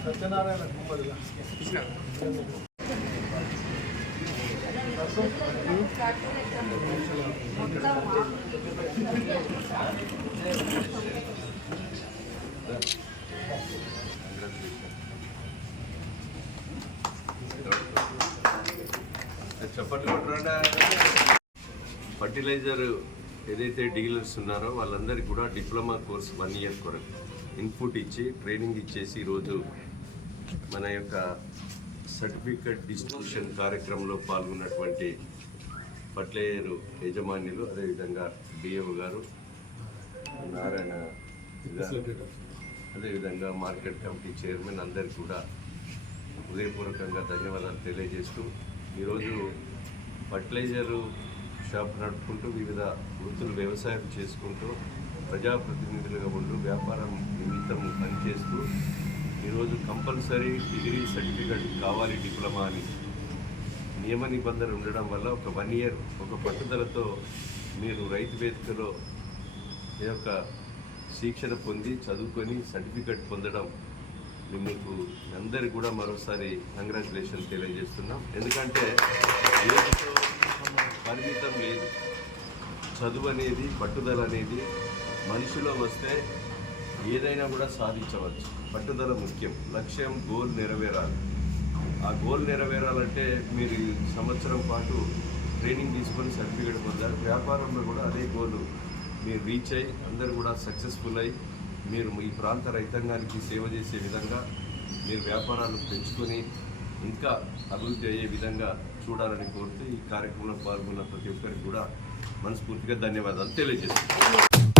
సత్యనారాయణ కుమ్మడిగా చెప్పట్లు కొట్టరా ఫర్టిలైజర్ ఏదైతే డీలర్స్ ఉన్నారో వాళ్ళందరికీ కూడా డిప్లొమా కోర్స్ వన్ ఇయర్ కొరకు ఇన్పుట్ ఇచ్చి ట్రైనింగ్ ఇచ్చేసి ఈరోజు మన యొక్క సర్టిఫికెట్ డిస్ట్రిబ్యూషన్ కార్యక్రమంలో పాల్గొన్నటువంటి పట్లేయరు యజమానులు అదేవిధంగా డిఓ గారు నారాయణ అదేవిధంగా మార్కెట్ కమిటీ చైర్మన్ అందరికీ కూడా హృదయపూర్వకంగా ధన్యవాదాలు తెలియజేస్తూ ఈరోజు ఫర్టిలైజరు షాప్ నడుపుకుంటూ వివిధ వృత్తులు వ్యవసాయం చేసుకుంటూ ప్రజాప్రతినిధులుగా ఉంటూ వ్యాపారం నిమిత్తం పనిచేస్తూ ఈరోజు కంపల్సరీ డిగ్రీ సర్టిఫికెట్ కావాలి డిప్లొమా అని. నియమ నిబంధనలు ఉండడం వల్ల ఒక వన్ ఇయర్ ఒక పట్టుదలతో మీరు రైతు వేదికలో ఈ యొక్క శిక్షణ పొంది చదువుకొని సర్టిఫికెట్ పొందడం మీకు అందరికి కూడా మరోసారి కంగ్రాచులేషన్ తెలియజేస్తున్నాం. ఎందుకంటే పరిమితం లేదు. చదువు అనేది పట్టుదల అనేది మనిషిలో వస్తే ఏదైనా కూడా సాధించవచ్చు. పట్టుదల ముఖ్యం. లక్ష్యం గోల్ నెరవేరాలి. ఆ గోల్ నెరవేరాలంటే మీరు సంవత్సరం పాటు ట్రైనింగ్ తీసుకొని సర్టిఫికేట్ పొందారు వ్యాపారంలో కూడా అదే గోల్ మీరు రీచ్ అయ్యి అందరు కూడా సక్సెస్ఫుల్ అయ్యి మీరు ఈ ప్రాంత రైతాంగానికి సేవ చేసే విధంగా మీరు వ్యాపారాలు పెంచుకొని ఇంకా అభివృద్ధి అయ్యే విధంగా చూడాలని కోరుతూ ఈ కార్యక్రమంలో పాల్గొన్న ప్రతి ఒక్కరికి కూడా మనస్ఫూర్తిగా ధన్యవాదాలు తెలియజేస్తాను